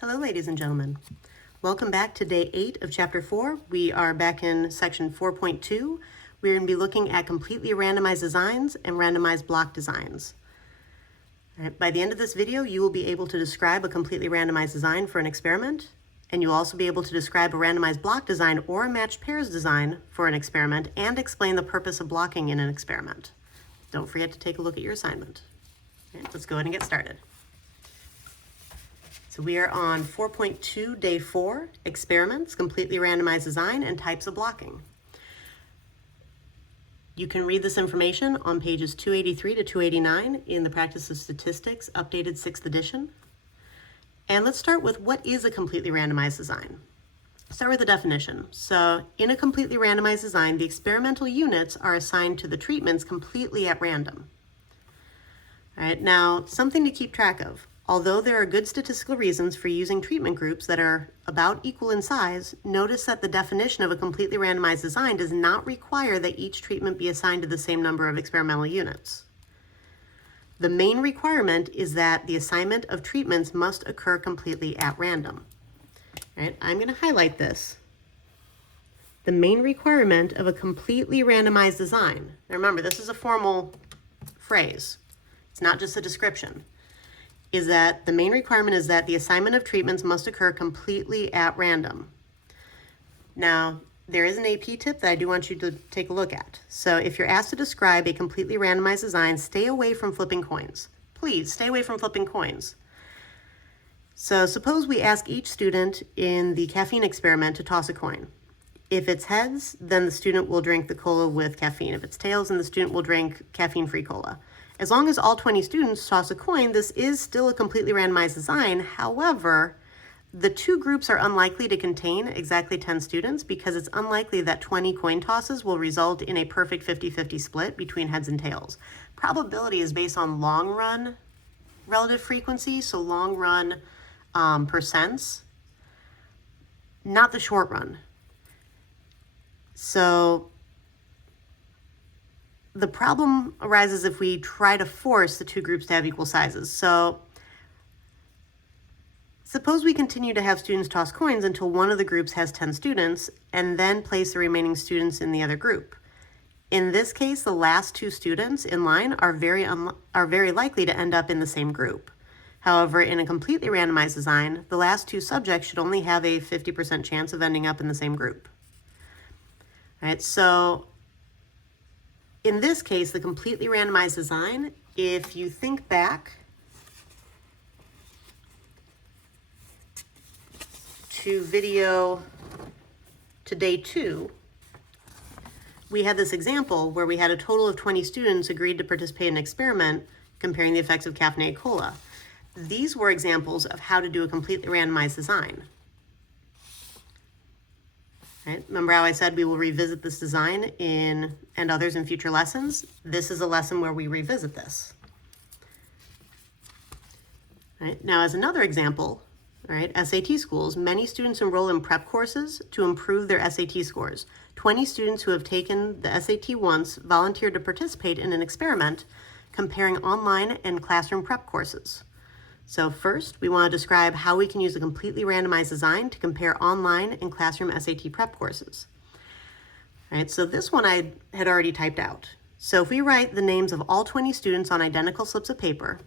Hello, ladies and gentlemen. Welcome back to day 8 of chapter 4. We are back in section 4.2. We're going to be looking at completely randomized designs and randomized block designs. All right, by the end of this video, you will be able to describe a completely randomized design for an experiment, and you'll also be able to describe a randomized block design or a matched pairs design for an experiment and explain the purpose of blocking in an experiment. Don't forget to take a look at your assignment. All right, let's go ahead and get started. So we are on 4.2, day 4, experiments, completely randomized design, and types of blocking. You can read this information on pages 283 to 289 in the Practice of Statistics, updated 6th edition. And let's start with what is a completely randomized design. Start with the definition. So in a completely randomized design, the experimental units are assigned to the treatments completely at random. All right, now something to keep track of. Although there are good statistical reasons for using treatment groups that are about equal in size, notice that the definition of a completely randomized design does not require that each treatment be assigned to the same number of experimental units. The main requirement is that the assignment of treatments must occur completely at random. All right, I'm going to highlight this. The main requirement of a completely randomized design. Now remember, this is a formal phrase. It's not just a description. Is that the main requirement is that the assignment of treatments must occur completely at random. Now, there is an AP tip that I do want you to take a look at. So if you're asked to describe a completely randomized design, stay away from flipping coins. Please, stay away from flipping coins. So suppose we ask each student in the caffeine experiment to toss a coin. If it's heads, then the student will drink the cola with caffeine. If it's tails, then the student will drink caffeine-free cola. As long as all 20 students toss a coin, this is still a completely randomized design. However, the two groups are unlikely to contain exactly 10 students because it's unlikely that 20 coin tosses will result in a perfect 50-50 split between heads and tails. Probability is based on long run relative frequency, so long run percents, not the short run. So the problem arises if we try to force the two groups to have equal sizes. So suppose we continue to have students toss coins until one of the groups has 10 students and then place the remaining students in the other group. In this case, the last two students in line are very likely to end up in the same group. However, in a completely randomized design, the last two subjects should only have a 50% chance of ending up in the same group. All right, so in this case, the completely randomized design, if you think back to day 2, we had this example where we had a total of 20 students agreed to participate in an experiment comparing the effects of caffeinated cola. These were examples of how to do a completely randomized design. Right. Remember how I said we will revisit this design and others in future lessons? This is a lesson where we revisit this. Right. Now, as another example, right, SAT schools, many students enroll in prep courses to improve their SAT scores. 20 students who have taken the SAT once volunteered to participate in an experiment comparing online and classroom prep courses. So first, we want to describe how we can use a completely randomized design to compare online and classroom SAT prep courses. All right, so this one I had already typed out. So if we write the names of all 20 students on identical slips of paper,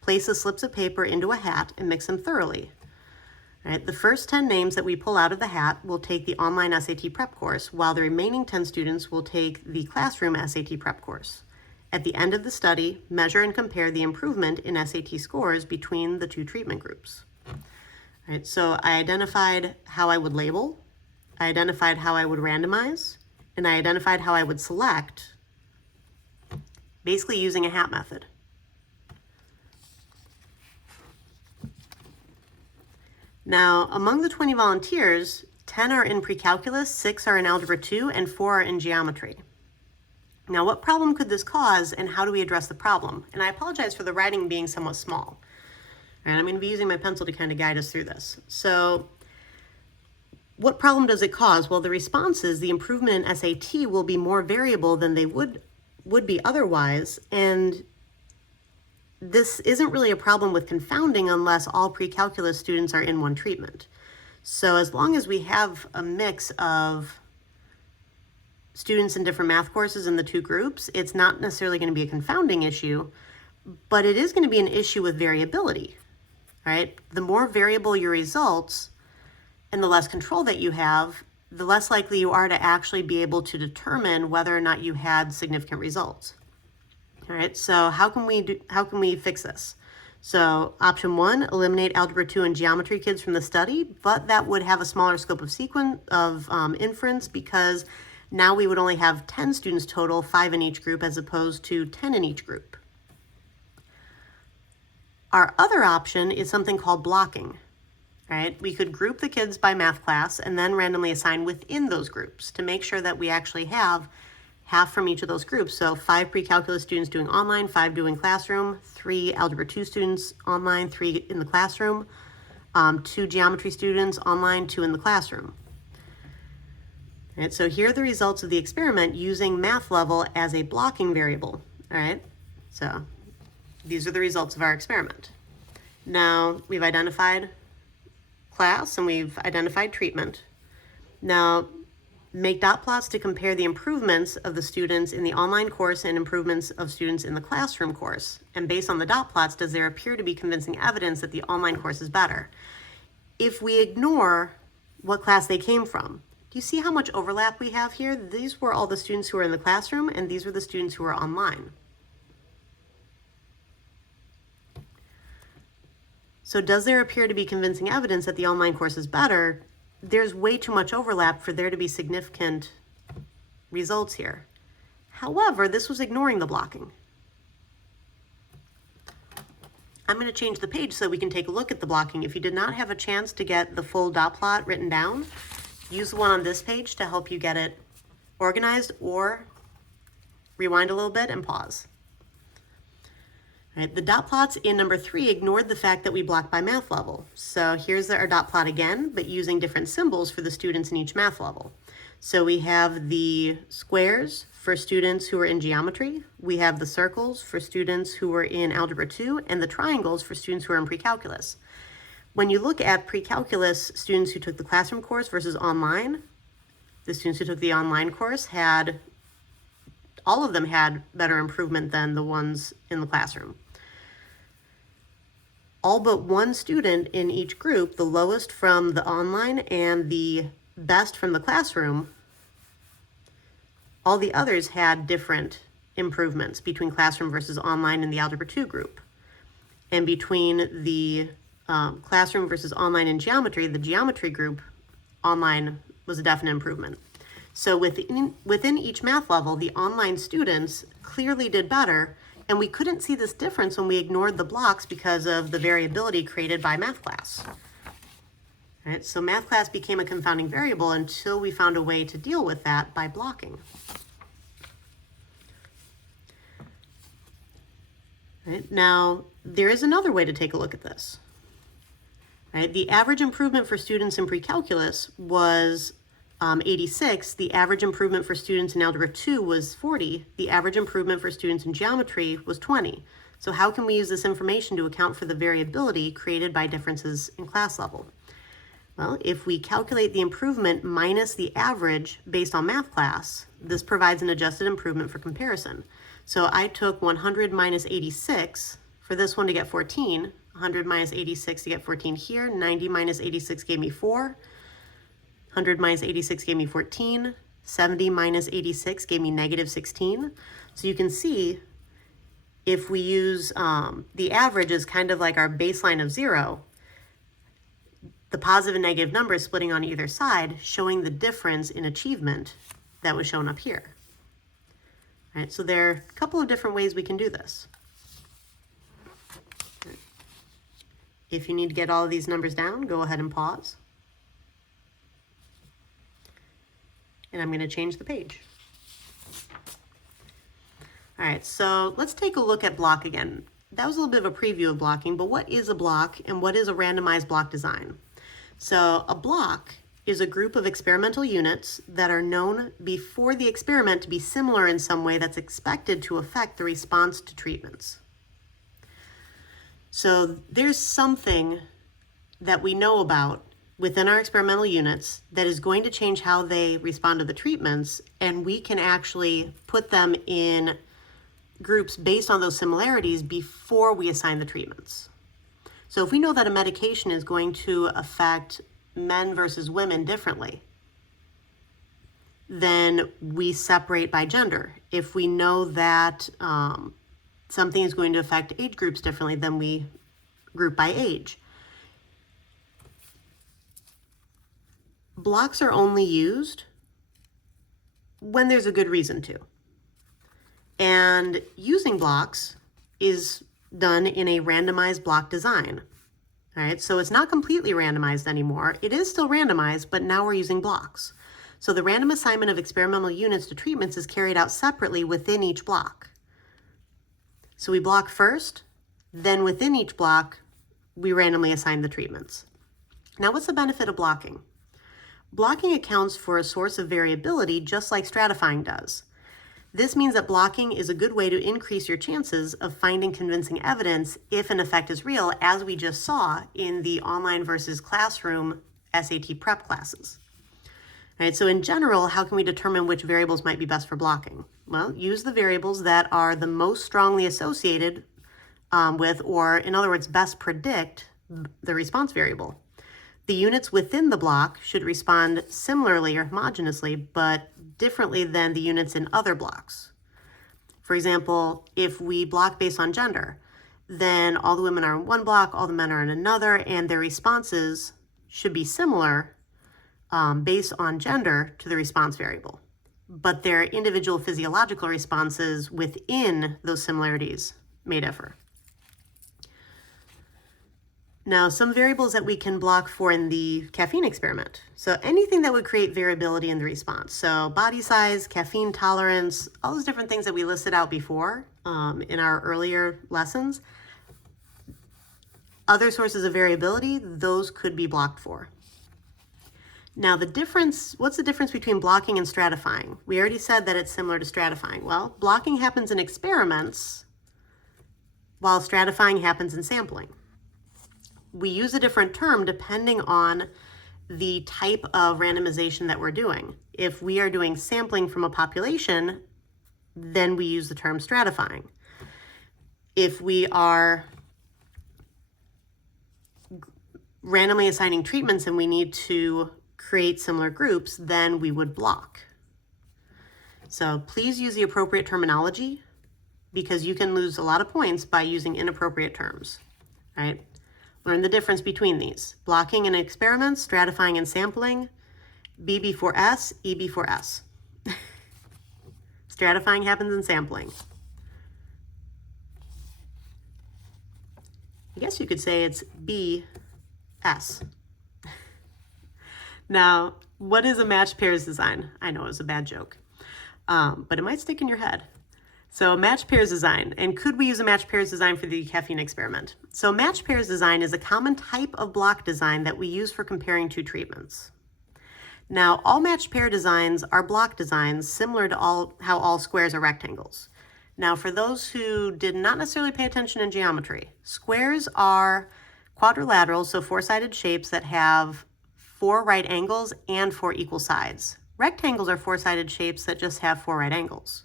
place the slips of paper into a hat and mix them thoroughly. All right, the first 10 names that we pull out of the hat will take the online SAT prep course, while the remaining 10 students will take the classroom SAT prep course. At the end of the study, measure and compare the improvement in SAT scores between the two treatment groups. All right, so I identified how I would label, I identified how I would randomize, and I identified how I would select, basically using a hat method. Now, among the 20 volunteers, 10 are in pre-calculus, 6 are in algebra 2, and 4 are in geometry. Now, what problem could this cause, and how do we address the problem? And I apologize for the writing being somewhat small. And I'm going to be using my pencil to kind of guide us through this. So, what problem does it cause? Well, the response is the improvement in SAT will be more variable than they would be otherwise, and this isn't really a problem with confounding unless all pre-calculus students are in one treatment. So as long as we have a mix of students in different math courses in the two groups, it's not necessarily going to be a confounding issue, but it is going to be an issue with variability, right? The more variable your results and the less control that you have, the less likely you are to actually be able to determine whether or not you had significant results. All right, so how can we fix this? So option 1, eliminate Algebra 2 and Geometry kids from the study, but that would have a smaller scope of inference because now we would only have 10 students total, 5 in each group as opposed to 10 in each group. Our other option is something called blocking, right? We could group the kids by math class and then randomly assign within those groups to make sure that we actually have half from each of those groups. So 5 pre-calculus students doing online, 5 doing classroom, 3 Algebra 2 students online, 3 in the classroom, 2 geometry students online, 2 in the classroom. All right, so here are the results of the experiment using math level as a blocking variable. All right, so these are the results of our experiment. Now we've identified class and we've identified treatment. Now make dot plots to compare the improvements of the students in the online course and improvements of students in the classroom course. And based on the dot plots, does there appear to be convincing evidence that the online course is better? If we ignore what class they came from, do you see how much overlap we have here? These were all the students who were in the classroom and these were the students who were online. So does there appear to be convincing evidence that the online course is better? There's way too much overlap for there to be significant results here. However, this was ignoring the blocking. I'm going to change the page so we can take a look at the blocking. If you did not have a chance to get the full dot plot written down, use the one on this page to help you get it organized, or rewind a little bit and pause. Right, the dot plots in number 3 ignored the fact that we blocked by math level. So here's our dot plot again, but using different symbols for the students in each math level. So we have the squares for students who are in geometry, we have the circles for students who are in Algebra 2, and the triangles for students who are in pre-calculus. When you look at pre-calculus students who took the classroom course versus online, the students who took the online course all of them had better improvement than the ones in the classroom. All but one student in each group, the lowest from the online and the best from the classroom, all the others had different improvements between classroom versus online in the Algebra 2 group. And between the classroom versus online in geometry, the geometry group, online was a definite improvement. So within each math level, the online students clearly did better, and we couldn't see this difference when we ignored the blocks because of the variability created by math class. All right, so math class became a confounding variable until we found a way to deal with that by blocking. All right, now, there is another way to take a look at this. All right, the average improvement for students in pre-calculus was 86, the average improvement for students in Algebra 2 was 40, the average improvement for students in geometry was 20. So how can we use this information to account for the variability created by differences in class level? Well, if we calculate the improvement minus the average based on math class, this provides an adjusted improvement for comparison. So I took 100 minus 86 for this one to get 14, 100 minus 86 to get 14 here, 90 minus 86 gave me 4, 100 minus 86 gave me 14, 70 minus 86 gave me negative 16. So you can see if we use the average as kind of like our baseline of 0, the positive and negative numbers splitting on either side, showing the difference in achievement that was shown up here. All right, so there are a couple of different ways we can do this. If you need to get all of these numbers down, go ahead and pause. And I'm going to change the page. All right, so let's take a look at block again. That was a little bit of a preview of blocking, but what is a block and what is a randomized block design? So a block is a group of experimental units that are known before the experiment to be similar in some way that's expected to affect the response to treatments. So there's something that we know about within our experimental units that is going to change how they respond to the treatments, and we can actually put them in groups based on those similarities before we assign the treatments. So if we know that a medication is going to affect men versus women differently, then we separate by gender. If we know that something is going to affect age groups differently, then we group by age. Blocks are only used when there's a good reason to. And using blocks is done in a randomized block design. All right, so it's not completely randomized anymore. It is still randomized, but now we're using blocks. So the random assignment of experimental units to treatments is carried out separately within each block. So we block first, then within each block, we randomly assign the treatments. Now, what's the benefit of blocking? Blocking accounts for a source of variability just like stratifying does. This means that blocking is a good way to increase your chances of finding convincing evidence if an effect is real, as we just saw in the online versus classroom SAT prep classes. All right, so in general, how can we determine which variables might be best for blocking? Well, use the variables that are the most strongly associated with, or in other words, best predict the response variable. The units within the block should respond similarly or homogenously, but differently than the units in other blocks. For example, if we block based on gender, then all the women are in one block, all the men are in another, and their responses should be similar based on gender to the response variable. But their individual physiological responses within those similarities may differ. Now, some variables that we can block for in the caffeine experiment. So anything that would create variability in the response. So body size, caffeine tolerance, all those different things that we listed out before in our earlier lessons. Other sources of variability, those could be blocked for. Now what's the difference between blocking and stratifying? We already said that it's similar to stratifying. Well, blocking happens in experiments while stratifying happens in sampling. We use a different term depending on the type of randomization that we're doing. If we are doing sampling from a population, then we use the term stratifying. If we are randomly assigning treatments and we need to create similar groups, then we would block. So please use the appropriate terminology, because you can lose a lot of points by using inappropriate terms, right? Learn the difference between these. Blocking in experiments, stratifying and sampling, B before S, E before S. Stratifying happens in sampling. I guess you could say it's BS. Now, what is a matched pairs design? I know it was a bad joke, but it might stick in your head. So matched pairs design, and could we use a matched pairs design for the caffeine experiment? So matched pairs design is a common type of block design that we use for comparing two treatments. Now, all matched pair designs are block designs similar to how all squares are rectangles. Now, for those who did not necessarily pay attention in geometry, squares are quadrilaterals, so four-sided shapes that have 4 right angles and 4 equal sides. Rectangles are four-sided shapes that just have 4 right angles.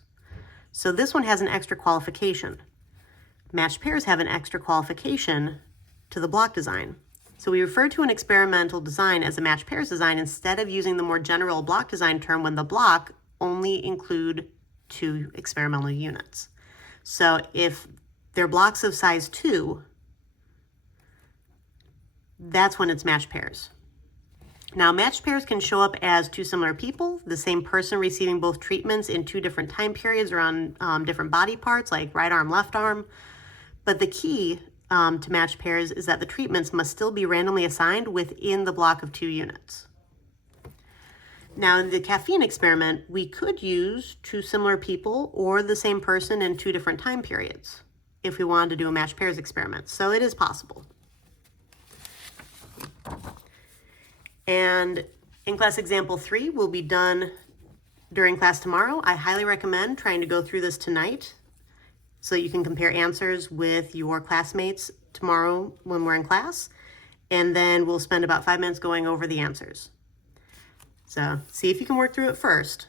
So this one has an extra qualification. Matched pairs have an extra qualification to the block design. So we refer to an experimental design as a matched pairs design instead of using the more general block design term when the block only include 2 experimental units. So if they're blocks of size 2, that's when it's matched pairs. Now, matched pairs can show up as 2 similar people, the same person receiving both treatments in 2 different time periods or on different body parts like right arm, left arm. But the key to matched pairs is that the treatments must still be randomly assigned within the block of 2 units. Now, in the caffeine experiment, we could use 2 similar people or the same person in 2 different time periods if we wanted to do a matched pairs experiment. So it is possible. And in class example 3 will be done during class tomorrow. I highly recommend trying to go through this tonight so you can compare answers with your classmates tomorrow when we're in class. And then we'll spend about 5 minutes going over the answers. So see if you can work through it first.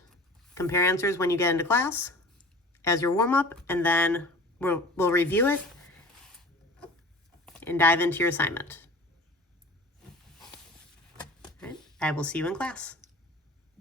Compare answers when you get into class as your warm-up, and then we'll review it and dive into your assignment. All right, I will see you in class.